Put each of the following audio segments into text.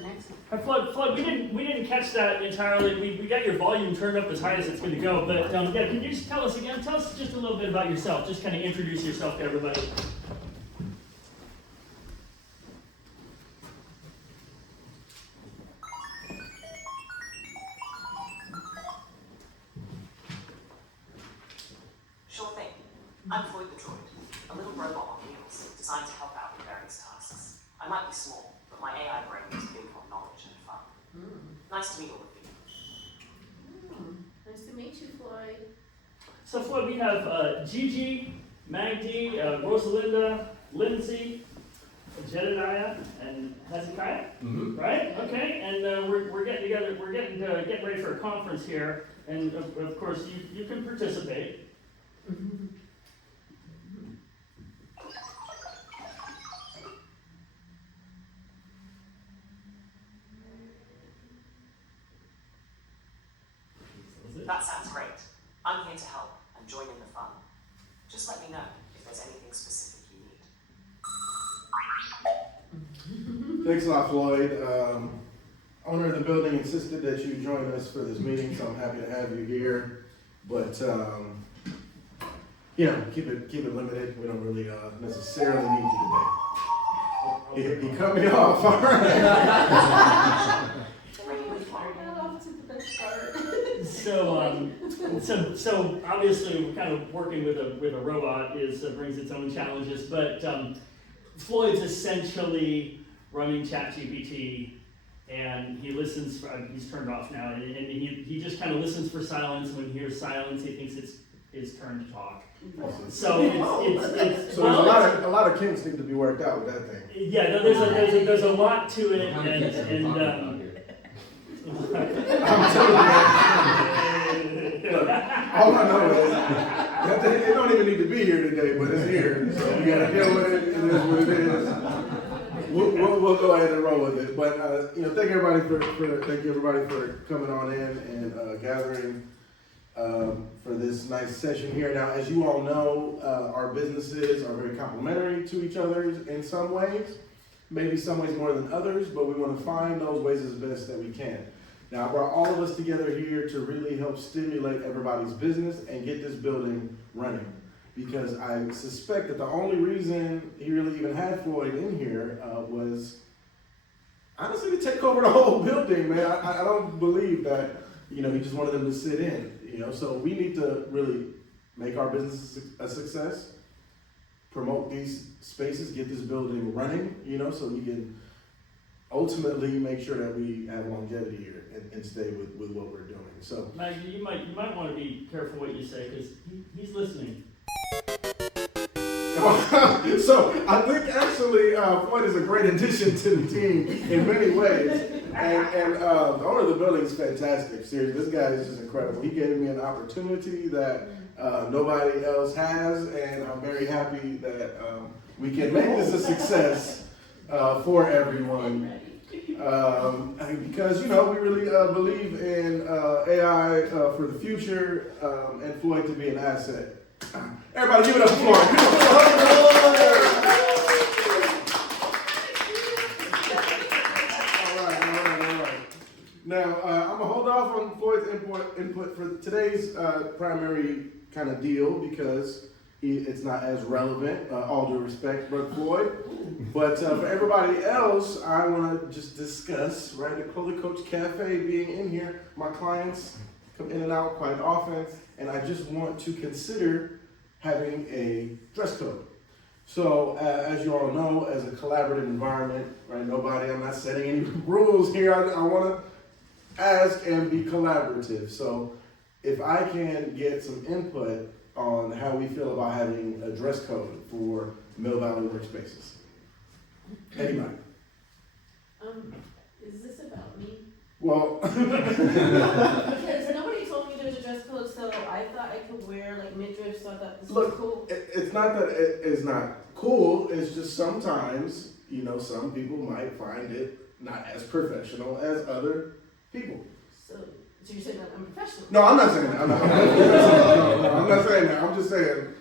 next one. Floyd, we didn't catch that entirely. We got your volume turned up as high as it's going to go, but yeah, can you just tell us again? Tell us just a little bit about yourself. Just kind of introduce yourself to everybody. Sure thing. I'm Floyd the Droid, a little robot on wheels designed to help out with various tasks. I might be small, but my AI brain is big on knowledge and fun. Nice to meet all of you. Nice to meet you, Floyd. So Floyd, we have Gigi, Magdi, Rosalinda, Lindsay, Jedediah, and Hezekiah, right? Okay, and we're getting together. We're getting ready for a conference here, and of course you can participate. That sounds great. I'm here to help and join in the fun. Just let me know if there's anything specific you need. Thanks a lot, Floyd. Owner of the building insisted that you join us for this meeting, so I'm happy to have you here. But you know, keep it limited. We don't really necessarily need you today. He cut me off. All right. So obviously, we're kind of working with a robot brings its own challenges. But Floyd's essentially running ChatGPT, and he listens. He's turned off now, and he just kind of listens for silence. When he hears silence, he thinks it's his turn to talk. So it's so there's a lot of kinks need to be worked out with that thing. Yeah, no, there's a lot to it, and I'm telling you, all I know is it don't even need to be here today, but it's here. So we gotta deal with it. It is what it is. We'll go ahead and roll with it. But you know, thank everybody for coming on in and gathering for this nice session here. Now, as you all know, our businesses are very complementary to each other in some ways. Maybe some ways more than others, but we want to find those ways as best that we can. Now, I brought all of us together here to really help stimulate everybody's business and get this building running. Because I suspect that the only reason he really even had Floyd in here was, honestly, to take over the whole building, man. I don't believe that, you know, he just wanted them to sit in, you know. So we need to really make our business a success, promote these spaces, get this building running, you know, so we can ultimately make sure that we have longevity here and stay with what we're doing. So, Maggie, you might want to be careful what you say, because he's listening. So I think actually Floyd is a great addition to the team in many ways, and the owner of the building is fantastic. Seriously, this guy is just incredible. He gave me an opportunity that nobody else has, and I'm very happy that we can make this a success for everyone. Because, you know, we really believe in AI for the future and Floyd to be an asset. Everybody give it up for Floyd. All right. Now, I'm going to hold off on Floyd's input for today's primary kind of deal because it's not as relevant, all due respect, Brother Floyd. But for everybody else, I want to just discuss, right, the Clothing Coach Cafe being in here. My clients come in and out quite often, and I just want to consider having a dress code. So as you all know, as a collaborative environment, right, I'm not setting any rules here. I want to ask and be collaborative. So if I can get some input on how we feel about having a dress code for Mill Valley Workspaces. Anybody? Is this about me? Well, because nobody told me there's a dress code, so I thought I could wear like midriff, so I thought this was cool. It's not that it's not cool, it's just sometimes, you know, some people might find it not as professional as other people. So you're saying that I'm professional? No, I'm not saying that. I'm not saying that. I'm just saying,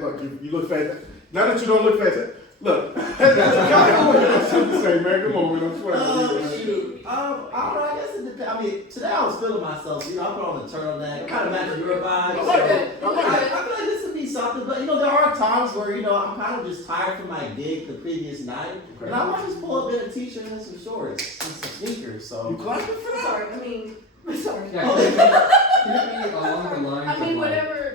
look, you look fantastic. Not that you don't look fantastic. Look, that's something to say, man. Come on, man. I'm sweating. Oh, shoot. I don't know. I guess it depends. I mean, today I was feeling myself. You know, I put on a turtleneck. Kind of matches your vibe. So I feel like this would be something. But, you know, there are times where, you know, I'm kind of just tired from my gig the previous night. Okay. And I might just pull up in a t-shirt and some shorts and some sneakers. So. You clapping for that? Sorry, sorry. Yeah, can it be along the lines I mean, of whatever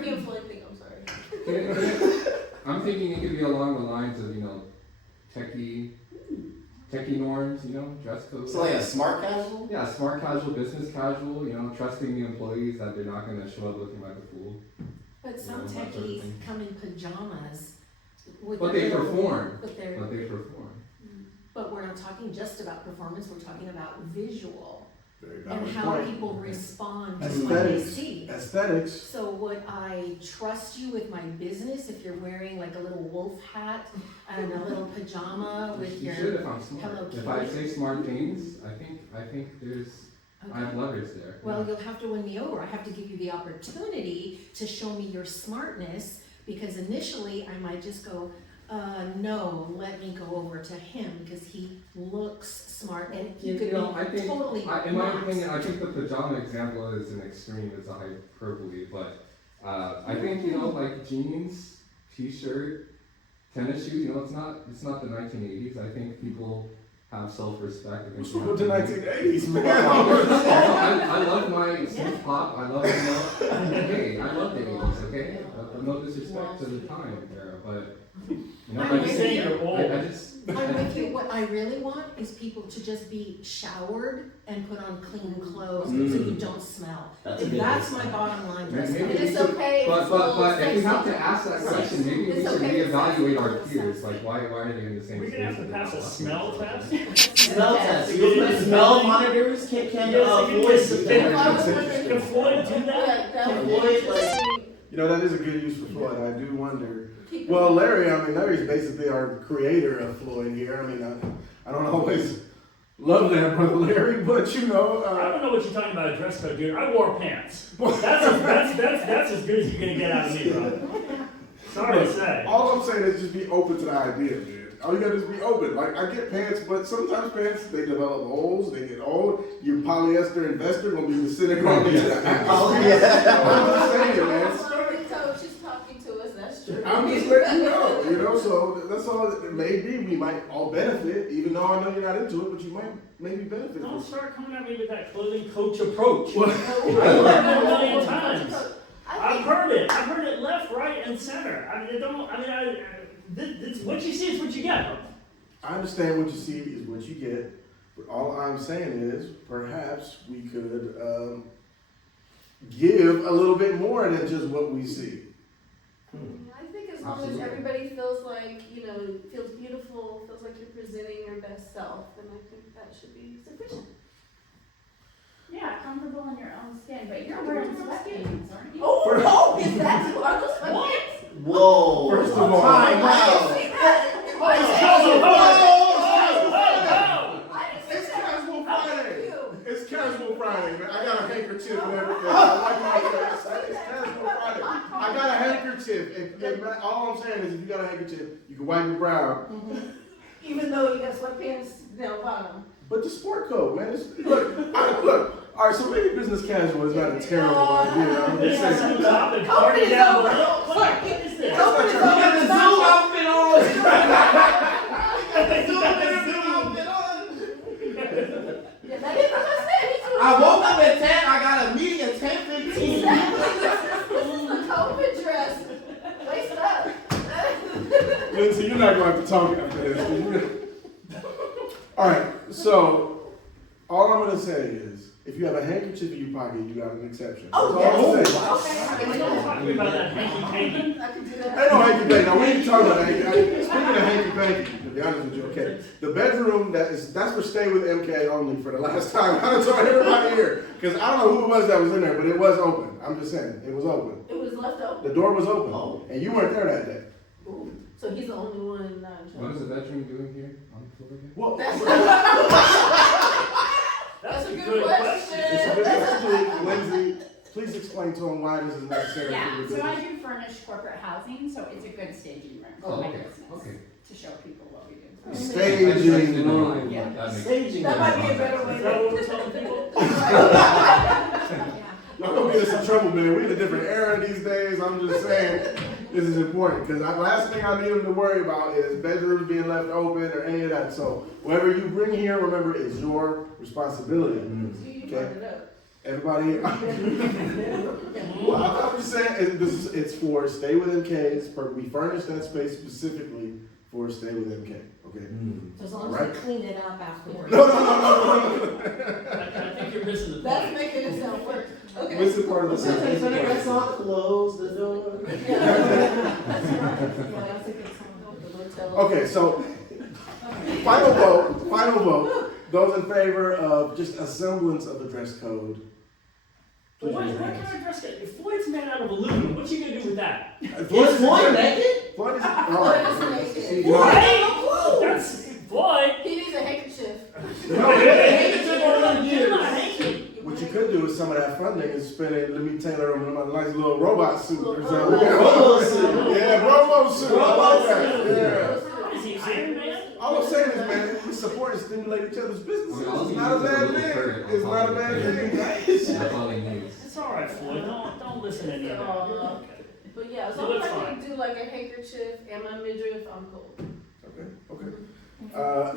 he and Floyd think, I'm sorry. I'm thinking it could be along the lines of, you know, techie norms, you know, dress code. So like a smart casual? Yeah, smart casual, business casual, you know, trusting the employees that they're not going to show up looking like a fool. But some that sort of techies thing. come in pajamas. But they perform. But we're not talking just about performance, we're talking about visual. And how people respond to what they see. Aesthetics. So would I trust you with my business if you're wearing like a little wolf hat and a little pajama with You your should if I'm smart. Hello If I Kitty? say smart things, I think there's I have leverage there. Well, you'll have to win me over. I have to give you the opportunity to show me your smartness, because initially I might just go, no, let me go over to him because he looks smart, and he could I be think, totally in my not. opinion, I think the pajama example is an extreme, it's a hyperbole, but I think, you know, like jeans, t-shirt, tennis shoes, you know, it's not the 1980s. I think people have self-respect. What's wrong with the 1980s, man? I love my synth pop, I love, you know, hey, I love the 80s, okay? No disrespect to the time era, but, you know, I'm I just with you. I'm with you. What I really want is people to just be showered and put on clean clothes so you don't smell. That's my bottom line. Maybe It's okay. But if we have to ask that question, maybe we It's should okay. reevaluate our peers. Like, why are they in the same We're space? gonna have to as pass a the smell test. Smell test. You put smell monitors? Can Yes, Floyd do that? Well, I was wondering Can if Floyd do that? that would Can be Floyd, like- interesting. You know, that is a good use for Floyd. I do wonder. Well, Larry's basically our creator of Floyd here. I mean, I don't always love that, Brother Larry, but you know. I don't know what you're talking about a dress code, dude. I wore pants. That's as good as you're gonna get out of me, bro. Sorry to say. All I'm saying is just be open to the idea, man. All you gotta do is be open. Like, I get pants, but sometimes pants, they develop holes, they get old. Your polyester investor gonna be sitting on into the house. Oh, yeah. I'm just saying, man. So she's talking to us, that's true. I'm just letting you know, so that's all it may be. We might all benefit, even though I know you're not into it, but you might maybe benefit. Don't start coming at me with that clothing coach approach. What? I've heard it a million times. I I've think heard it left, right, and center. It's what you see is what you get. Bro. I understand what you see is what you get, but all I'm saying is perhaps we could give a little bit more than just what we see. I think as long Absolutely. as everybody feels like, feels beautiful, feels like you're presenting your best self, then I think that should be sufficient. Yeah, comfortable in your own skin, but you're wearing sweatpants, aren't you? Oh, is that are those sweatpants? Whoa. First of all, Time I out. didn't see that. It's Casual Friday. It's Casual Friday, man. I got a handkerchief and everything. I like my dress. It's Casual Friday. I got a handkerchief. All I'm saying is, if you got a handkerchief, you can wipe your brow. Even though you got sweatpants down bottom. But the sport coat, man. Look. All right, so maybe business casual is not a terrible idea. I'm This just is saying. the top and COVID party is down over. below. What is this? COVID is You got the over. Zoom outfit on. You got the Zoom outfit on. Yeah, that is what I said. I woke up at 10. I got a meeting at 10:15. Exactly. This is the COVID dress. Lace it up. Lindsay, you're not going to have to talk after this. All right, so all I'm going to say is, if you have a handkerchief in your pocket, you got an exception. Oh, That's all I'm yes. saying. We're not talking about that hanky-panky. I can do that. Ain't no hanky-panky. Now, we ain't talking about hanky. Speaking of hanky-panky, to be honest with you, okay, the bedroom, that's for stay with MK only for the last time. I told everybody here, because I don't know who it was that was in there, but it was open. I'm just saying, it was open. It was left open. The door was open, Oh. and you weren't there that day. Ooh. So he's the only one not in What charge. is the bedroom doing here on the floor again? Well, That's a good good question. it's a good question. question. Lindsay, please explain to him why this is necessary. Yeah, for your so I business. do furnished corporate housing, so it's a good staging room. Oh, my okay, business, okay. to show people what we do. Staging. Yeah. That makes Staging. That might be a better way Is that what we're telling people? Y'all gonna get us in trouble, man. We in a different era these days. I'm just saying this is important because the last thing I need them to worry about is bedrooms being left open or any of that. So whatever you bring here, remember, is your responsibility. You brought it up. Everybody, well, I'm just saying it's for stay with MK. We furnish that space specifically for stay with MK. Okay. So as long as Right. you clean it up afterwards. No. I think you're missing the That's point. making it sound worse. Okay. This is part of the Sometimes when sentence. it's not close the door. Okay, so final vote. Those in favor of just a semblance of a dress code. But what kind of dress code? If Floyd's made out of aluminum, what you gonna do with that? Is Floyd naked? Floyd is, naked. Floyd? That's Floyd. He needs a handkerchief. what you could do with some of that funding is spend it, let me tailor him in a nice little robot suit or something. Robo suit. Yeah, robo suit. I like that. Robo Yeah. Is he Iron Man? All I'm saying is, man, we support and stimulate each other's businesses. I mean, It's not a bad thing. It's not a bad thing. That's all he needs. It's all right, Floyd. Don't listen to any of that. You're okay. But yeah, as You long as look I fine. can do like a handkerchief and my midriff, I'm cool. Okay.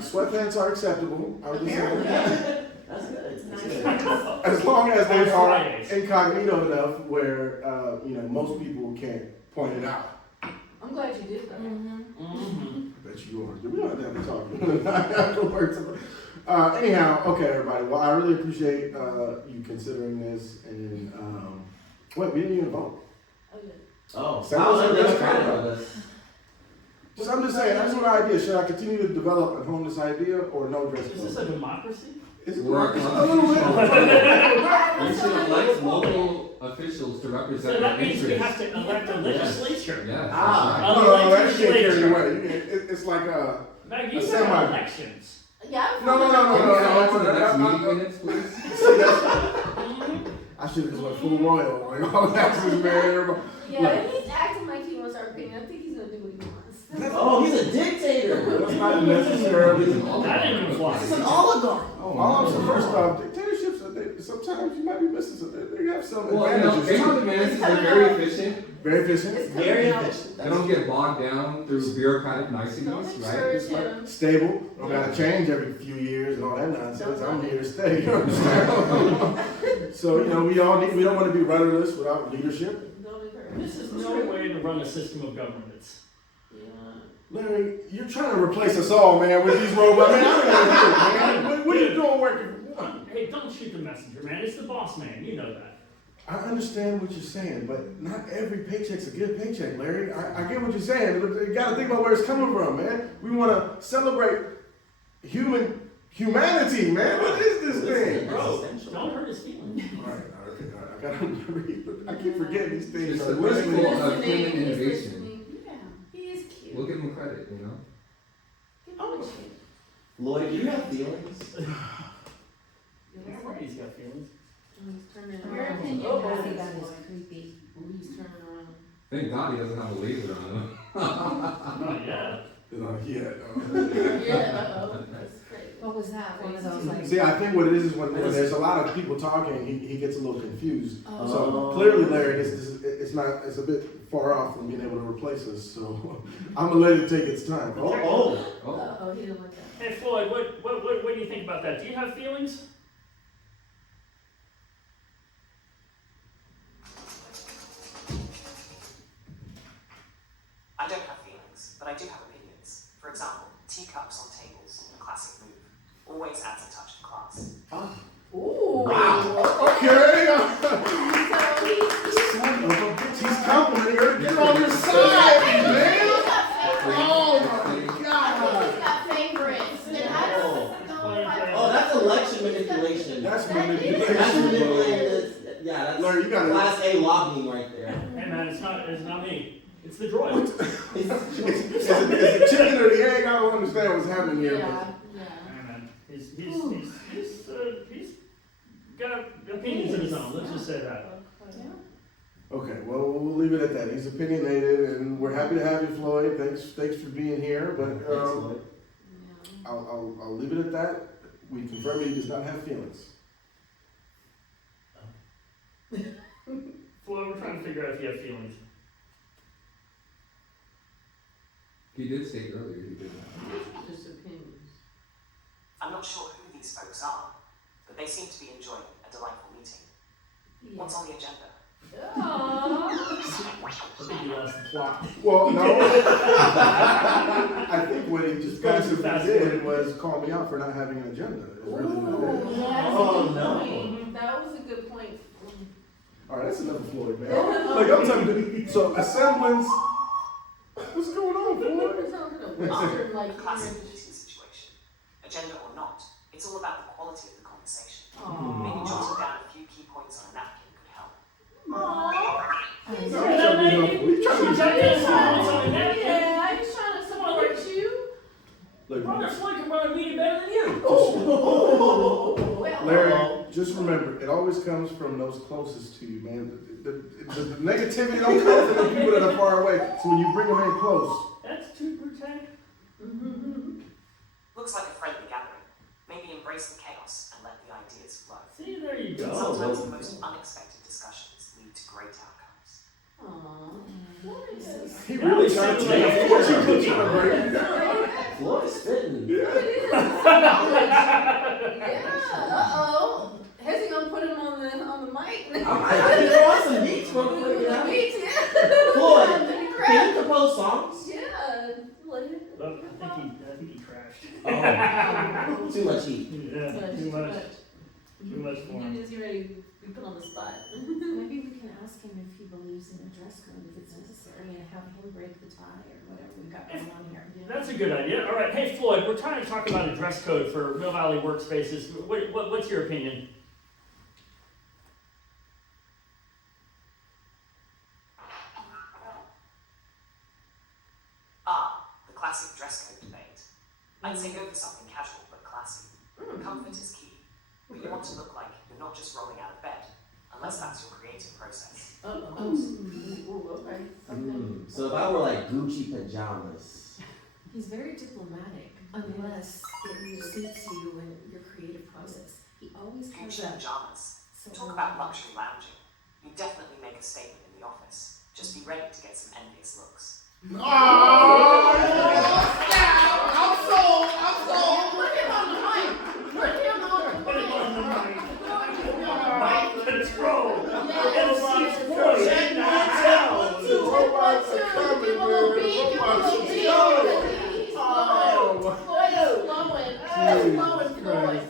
Sweatpants are acceptable. I was just saying. That's good. That's good. As long as they On are Fridays. incognito enough where, most people can't point it out. I'm glad you did that. Mm-hmm. I bet you are. We don't have to talk afterwards. Anyhow, okay, everybody. Well, I really appreciate you considering this. And wait, we didn't even vote. Okay. Oh, Sounds I was like under that's the kind kind of- of this. I'm just saying, that's what idea. Should I continue to develop and hone this idea or no dress Is this code? a democracy? It's We're a little bit. We should elect local officials to So represent that our means we interests. have to elect a legislature. Yeah. Ah. No, that shit carried away. It's like Now you A got semi- elections. Yeah. No. Can we add to the next meeting minutes, please? See, I should have just went full royal. Like, all taxes, man. Everybody. Yeah, he's acting like he wants our opinion. I think he's gonna do what he wants. Oh, he's a dictator. That's not necessarily. That didn't even fly. He's an oligarch. All I'm saying, first off, dictatorships, sometimes you might be missing something. They have some Well, advantages. they have advantages, they're very efficient. Very efficient. It's Very coming out. efficient. They don't get bogged down through bureaucratic niceties, Don't right? encourage him. Stable. Don't gotta change every few years and all that nonsense. I'm here to stay. You understand? So, we don't want to be rudderless without leadership. Don't encourage. This is no way to run a system of governments. Yeah. Larry, you're trying to replace us all, man, with these robots. Man, I don't know, man. What are you doing working for one? Hey, don't shoot the messenger, man. It's the boss man. You know that. I understand what you're saying, but not every paycheck's a good paycheck, Larry. I get what you're saying. You gotta think about where it's coming from, man. We wanna celebrate humanity, man. What is this thing? Bro, don't hurt his feelings. All right, I gotta remember. I keep forgetting these things. It's are the principle listening. of human He's innovation. listening. Yeah. He is cute. We'll give them credit, Give him a chance. Lloyd, do you have feelings? Everybody's got feelings. He's turning Your around. opinion Oh, matters. That is creepy. He's turning around. Thank God he doesn't have a laser on him. Not yet. Yeah. That's great. What was that? One of those like. See, I think what it is when there's a lot of people talking, he gets a little confused. Oh. So clearly, Larry, it's a bit far off from being able to replace us. So I'm gonna let it take its time. Oh. Uh-oh, he didn't like that. Hey, Floyd, what do you think about that? Do you have feelings? I don't have feelings, but I do have opinions. For example, teacups on tables, a classic move. Always adds a touch of class. Ooh. Okay. So He's complimenting her. Get on your side, man. Oh my He's God. got favorites. And that's, Oh, that's election manipulation. That's That's manipulation. manipulating this. Yeah, that's Larry, you gotta. class A lobbying right there. Hey man, it's not me. It's the droid. Is it the chicken or the egg? I don't understand what's happening here. yeah. Hey man, he's got opinions of his own. Let's just say that. Okay, well, we'll leave it at that. He's opinionated, and we're happy to have you, Floyd. Thanks for being here, but, Thanks, Lloyd. I'll leave it at that. We confirm he does not have feelings. Floyd, we're trying to figure out if you have feelings. He did state earlier he didn't have. Just opinions. I'm not sure who these folks are, but they seem to be enjoying a delightful meeting. What's on the agenda? I think you lost the plot. Well, no. I think what he just passively did was call me out for not having an agenda. Is really what it is. Oh, no. That was a good point. All right, that's enough of Floyd, man. Like, I'm telling you, so a semblance. What's going on, Floyd? A classic meeting situation. Agenda or not, it's all about the quality of the conversation. Maybe jotting down a few key points on a napkin could help. He's trying to be Yeah, he's trying to support you. Look, Floyd can run a meeting better than you. Larry, just remember, it always comes from those closest to you, man. The negativity don't come from the people that are far away. So when you bring them in close. That's to protect. Looks like a friendly gathering. Maybe embrace the chaos and let the ideas flow. See, there you go. Sometimes the most unexpected discussions lead to great outcomes. He really trying to take a fortune cookie to break you down. Floyd's spitting. Uh-oh. Has he gonna put him on the mic? I can throw out some beats real quick. You know? Floyd, can you compose songs? Yeah. Look, I think he crashed. Oh, too much heat. Yeah, too much. Too much for him. He is ready to be put on the spot. Maybe we can ask him if he believes in a dress code, if it's necessary, and have him break the tie or whatever we've got going on here. That's a good idea. All right, hey Floyd, we're trying to talk about a dress code for Mill Valley Workspaces. What's your opinion? The classic dress code debate. I'd say go for something casual but classy. Comfort is key. But you want to look like you're not just rolling out of bed, unless that's your creative process. Okay. So if I were like Gucci pajamas. He's very diplomatic, unless it suits you and your creative process. He always has Gucci that. pajamas. Talk about luxury lounging. You definitely make a statement in the office. Just be ready to get some envious looks. Oh, I'm sold. Put him on the mic. Put him on the mic. Control. robots are coming, Give him a little man. beat. Give him a Robots little are beat. coming. Floyd is flowing. That's flowing, Floyd.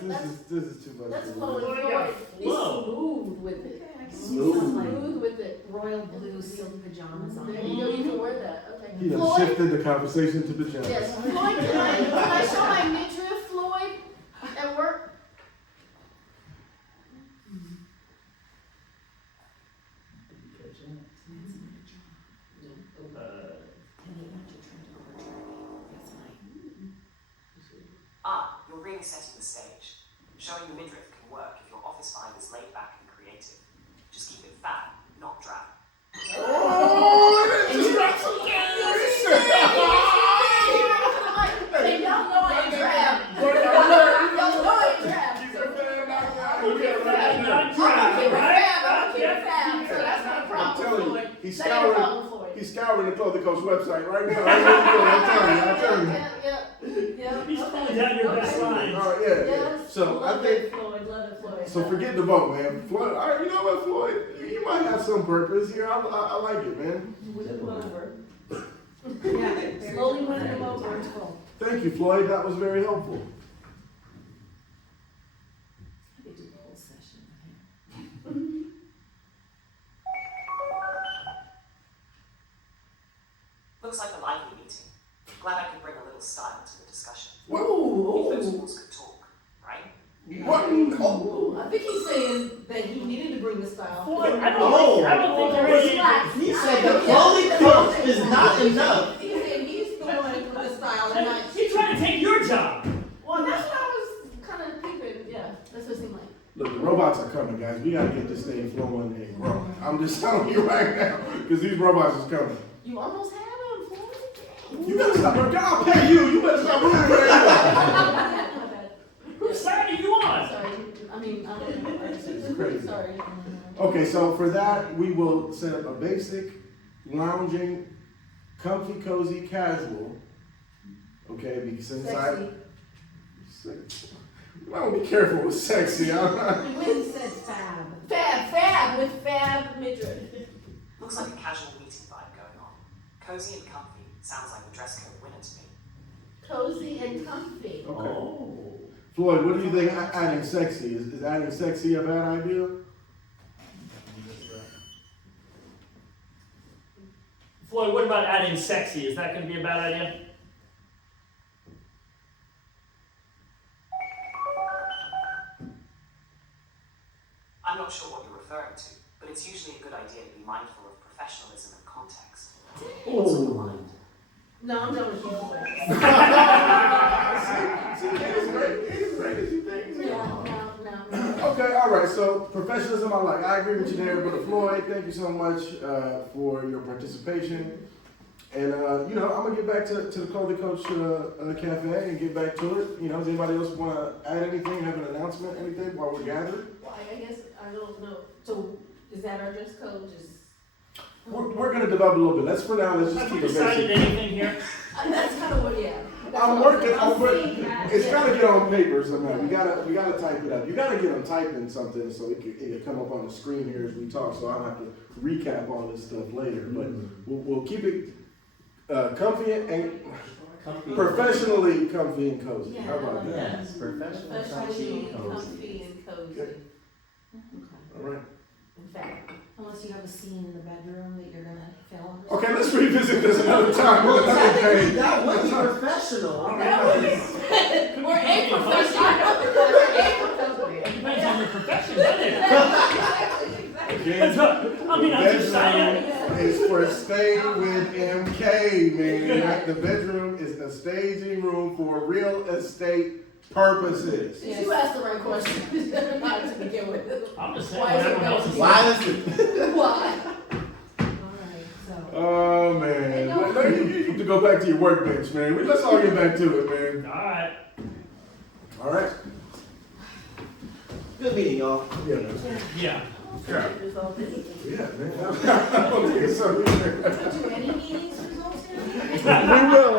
This is too much. That's for me. flowing, Floyd. He's smooth with it. Smooth with it. Royal blue silk pajamas on. There you go. You can wear that. Okay. He done Floyd. shifted the conversation to pajamas. Yes. Floyd, can I show my midriff, Floyd, at work? You're really setting the stage. Showing the midriff can work if your office vibe is laid back and creative. Just keep it fat, not drab. Hey, y'all know I ain't drab. Y'all know I ain't drab. I don't keep it fab, so that's not a I'm problem, telling you, Floyd. he's That ain't a problem, scouring. Floyd. He's scouring the Clothing Coach website right now. I'm telling you. Yeah. He's pulling down your best lines. Oh yeah. Yes. So I Love think. it, Floyd. Love it, Floyd. So forget the vote, man. Floyd, all right, you know what, Floyd? You might have some purpose here. I like it, man. Whatever. Yeah, Slowly winning him over. Thank you, Floyd. That was very helpful. I could do the whole session with him. Looks like a lively meeting. Glad I could bring a little style to the discussion. What? If those walls could talk, right? What? Oh, I think he's saying that he needed to bring the style. Floyd, I don't think you're ready. He said the clothing coach is not enough. He said he's the one with the style and not. He's trying to take your job. Well, that's what I was kind of thinking. Yeah, that's what it seemed like. Look, the robots are coming, guys. We gotta get this thing flowing and growing. I'm just telling you right now, because these robots is coming. You almost had him. You better stop working. I'll pay you. You better stop moving right now. Whose side are you on? Sorry, I mean, I don't know. It's crazy. Sorry. Okay, so for that, we will set up a basic, lounging, comfy, cozy, casual. Okay, because since I want to be careful with sexy. When said fab. Fab with Fab Midriff. Looks like a casual meeting vibe going on. Cozy and comfy sounds like the dress code winner to me. Cozy and comfy. Okay. Oh. Floyd, what do you think adding sexy? Is adding sexy a bad idea? Floyd, what about adding sexy? Is that going to be a bad idea? I'm not sure what you're referring to, but it's usually a good idea to be mindful of professionalism and context. What's on your mind? No, I'm done with you. It's great as you think. No. Okay, all right. So professionalism, I agree with you there, Brother Floyd. Thank you so much for your participation. And I'm gonna get back to the Clothing Coach Cafe and get back to it. Does anybody else want to add anything, have an announcement, anything while we're gathered? Well, I guess I don't know. So is that our dress code? Just We're gonna develop a little bit. Let's just Have keep we it decided basic. anything here? that's kind of what. Yeah. That's I'm what working. It's Yeah. gotta get on paper somehow. We gotta type it up. You gotta get them typing something so it can come up on the screen here as we talk. So I don't have to recap all this stuff later. But we'll keep it comfy and professionally comfy and cozy. Yeah, How about that? Yes, professional, Especially comfy, cozy. comfy and cozy. Okay. All right. In fact, Unless you have a scene in the bedroom that you're gonna film. Okay, let's revisit this another time. Well, Another technically, day. that would be professional. we're a professional. Depends on your profession, doesn't it? Again, I'm just saying. is for stay with MK, man. The bedroom is the staging room for real estate purposes. You asked the right question. Not to begin with. I'm just saying Why what is it everyone else is Why is it? Why? Alright, so. Oh man, you need to go back to your workbench, man. Let's all get back to it, man. Alright. All right. Good meeting, y'all. Yeah, man. Yeah. Yeah, Yeah. man. I don't think it's so either. Do any meetings results here? We will.